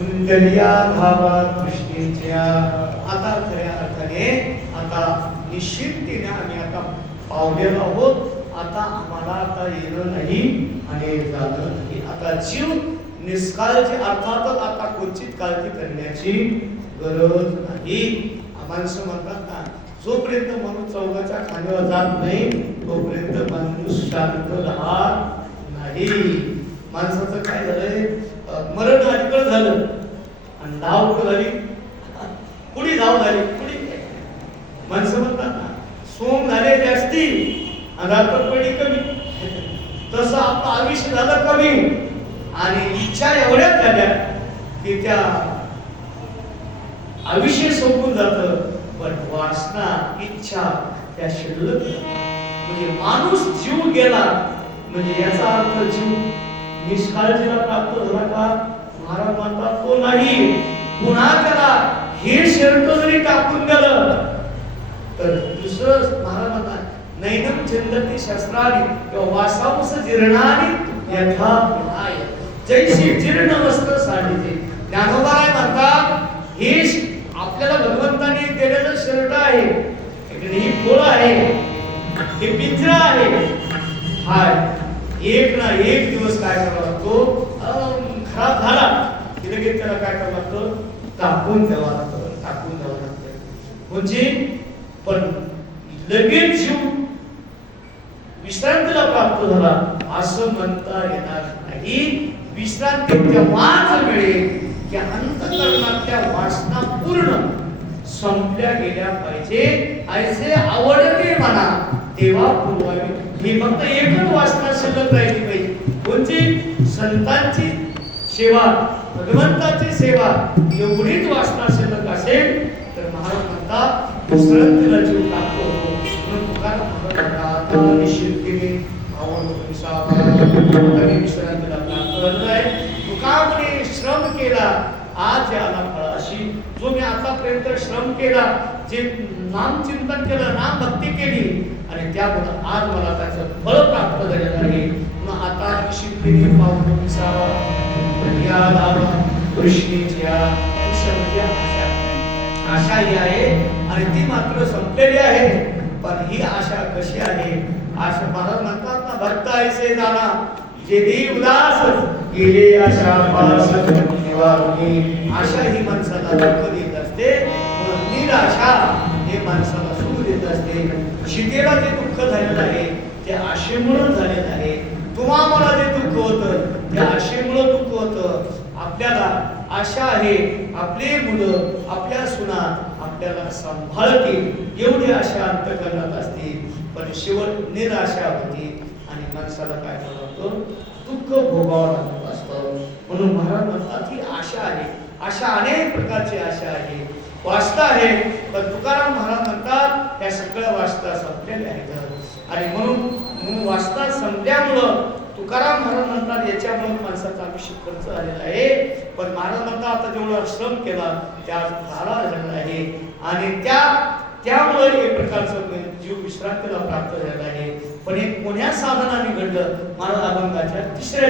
कुंडलिया धावा कृष्णेच्या. आता खऱ्या अर्थाने आता निश्चिततेने आम्ही आता पावलेलो आहोत. आता आम्हाला आता येणं नाही आणि जाणं नाही. आता जीव निष्काळजी अर्थातच आता कोणतीच काळजी करण्याची गरज नाही. माणसं म्हणतात ना, जोपर्यंत माणूस चौघाच्या खांद्यावर जात नाही तोपर्यंत माणूस शांत राहत नाही. माणसाचं काय झालंय, मरण अलीकडं झालं आणि धाव झाली, पुढे धाव झाली, पुढे माणसं म्हणतात ना, सोंग झाले जास्ती आणि रात्रपडी कमी. तसं आपलं आयुष्य झालं कमी आणि इच्छा एवढ्या झाल्या की त्या आयुष्य संपून जातं, पण वासना इच्छा त्या शिल्लक. म्हणजे माणूस जीव गेला म्हणजे याचा अर्थ जीव निष्काळजीला प्राप्त झाला का? महाराज म्हणतात तो नाही. पुन्हा त्याला हे शर्ट जरी टाकून दिलं तर दुसरं महाराज म्हणतात नैनम छंदती शस्त्राणी किंवा वासांस जीर्णानी यथा विहाय जैसे जीर्ण वस्त्र साडीचे. ज्ञानोबा म्हणतात हे आपल्याला भगवंताने दिलेलं शर्ट आहे, ही खोळ आहे, हे पिंजरा आहे. हाय एक ना एक दिवस काय करावा लागतो, खराब झाला की लगेच त्याला काय करावं लागतं, टाकून द्यावा लागतं, टाकून द्यावं लागतं. म्हणजे पण लगेच जीव विश्रांतीला प्राप्त झाला असं म्हणता येणार नाही. विश्रांती तेव्हाच मिळेल की अंतःकरणातल्या वासना पूर्ण संपल्या गेल्या पाहिजे. ऐसे आवडते म्हणा तेव्हा पुरवावी. ही फक्त एकच वासना शिल्लक राहिली पाहिजे. कोणची? संतांची सेवा, भगवंताची सेवा. एवढीच वासना शिल्लक असेल तर महाराज म्हणतात विश्रांतीला जीव प्राप्त होतो. म्हणून तुकाराम महाराज म्हणतात निश्चिंतीने विश्रांतीला प्राप्त झालेला आहे. तुकामुळे श्रम केला आज याला फळ अशी. जो मी आतापर्यंत श्रम केला, जे नाम चिंतन केलं, नाम भक्ती केली आणि त्यामुळे आज मला त्याचं फळ प्राप्त झालेलं आहे. म्हणून आता निश्चिंतीने पावलं विसावा या लावा कृष्णेच्या. म्हणजे आशा, आशा ही आहे आणि ती मात्र संपलेली आहे. पण ही आशा कशी आहे? आशा महाराज म्हणतात ना, भक्त ऐसे जाना जे देव उदास गेले आशा पास निवारुनी. आशा ही माणसाला दुःख देत असते, निराशा हे माणसाला सुख देत असते. सीतेला जे दुःख झालेलं आहे ते आशेमुळे झालेलं आहे. तुम्हाला जे दुःख होतं ते आशेमुळे दुःख होतं. आपल्याला आशा आहे आपले मुलं, आपल्या सुना आपल्याला सांभाळतील एवढी आशा अंतःकरणात असते. पण शेवट निराशा होती आणि माणसाला काय होतं, दुःख भोगावं लागत असतं. म्हणून महाराज म्हणतात ही आशा आहे. आशा अनेक प्रकारची आशा आहे, वासना आहे. पण तुकाराम महाराज म्हणतात त्या सगळ्या वासना संपलेल्या आहेत. आणि म्हणून वासना संपल्यामुळं तुकाराम महाराज म्हणतात याच्यामुळे माणसाचं आयुष्य खर्च झालेला आहे. पण महाराज म्हणतात आता जेवढा श्रम केला त्या धारा झालेला आहे आणि त्यामुळे एक प्रकारचं जीव विश्रांतीला प्राप्त झालेला आहे. पण हे कोण्या साधनाने घडलं? महाराज अभंगाच्या तिसऱ्या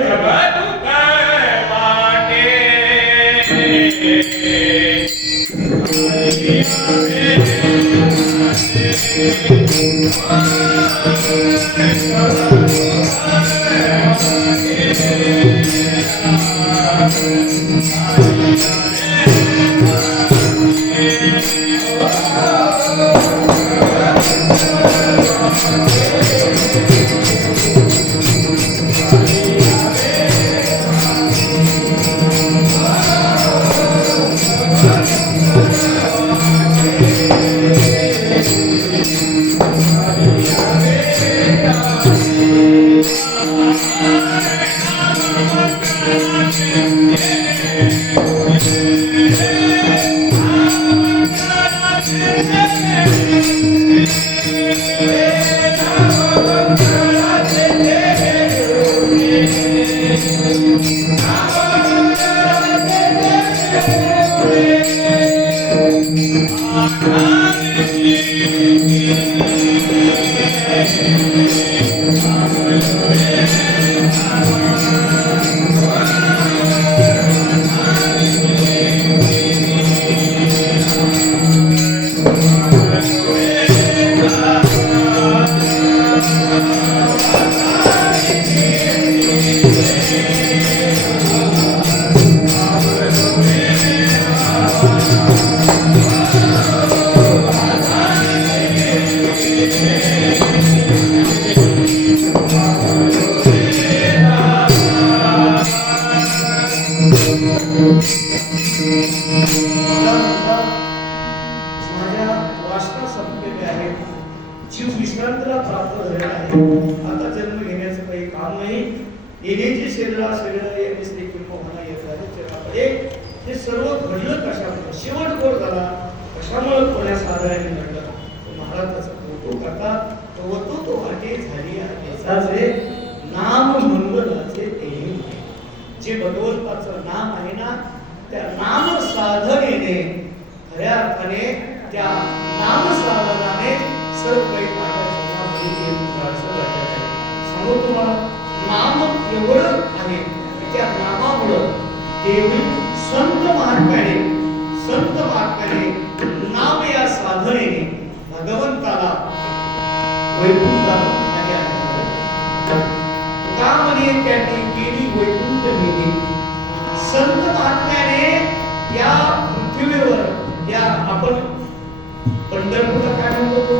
मला म्हणतात, माझ्या वासना संपलेल्या आहेत, जीव विश्रांतीला प्राप्त झालेला आहे, आता जन्म घेण्याचं काही काम नाही, येण्याची शरीर येण्यास देखील मोहना येत आहे जगाकडे. हे सर्व घडलं कशामुळे, शेवट गोड झाला कशामुळे, कोण्यास आधाराने घडलं. महाराजाचा कौतुक करतात, तो वाटे झाली आहे नाम मंगलाचे देही. जे भगवंताचं नाम आहे ना, त्या नाम साधनेने, खऱ्या अर्थाने त्या नाम साधनाने सर्व काही सांगू तुम्हाला. नाम एवढं आहे की त्या नामामुळं देवी संत महात्म्याने नाम या साधनेने भगवंताला वैकुंठात का म्हणे त्यांनी केली वैकुंठ नेली. संत महात्म्याने या पृथ्वीवर, या आपण पंढरपूरला काय म्हणतो,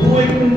भूवैकुंठ,